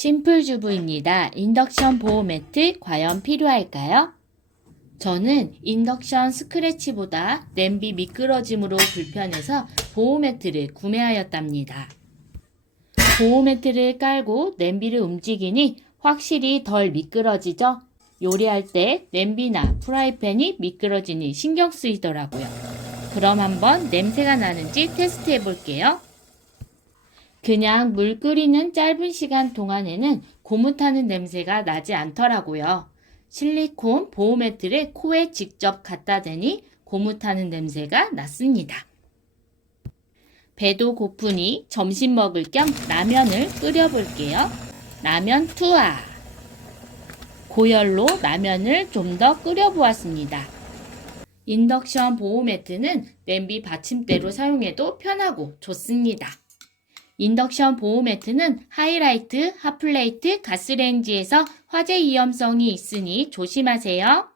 심플 주부입니다. 인덕션 보호 매트 과연 필요할까요? 저는 인덕션 스크래치보다 냄비 미끄러짐으로 불편해서 보호 매트를 구매하였답니다. 보호 매트를 깔고 냄비를 움직이니 확실히 덜 미끄러지죠? 요리할 때 냄비나 프라이팬이 미끄러지니 신경 쓰이더라고요. 그럼 한번 냄새가 나는지 테스트 해볼게요. 그냥 물 끓이는 짧은 시간 동안에는 고무타는 냄새가 나지 않더라고요. 실리콘 보호 매트를 코에 직접 갖다 대니 고무타는 냄새가 났습니다. 배도 고프니 점심 먹을 겸 라면을 끓여볼게요. 라면 투하. 고열로 라면을 좀 더 끓여보았습니다. 인덕션 보호 매트는 냄비 받침대로 사용해도 편하고 좋습니다. 인덕션 보호 매트는 하이라이트, 핫플레이트, 가스레인지에서 화재 위험성이 있으니 조심하세요.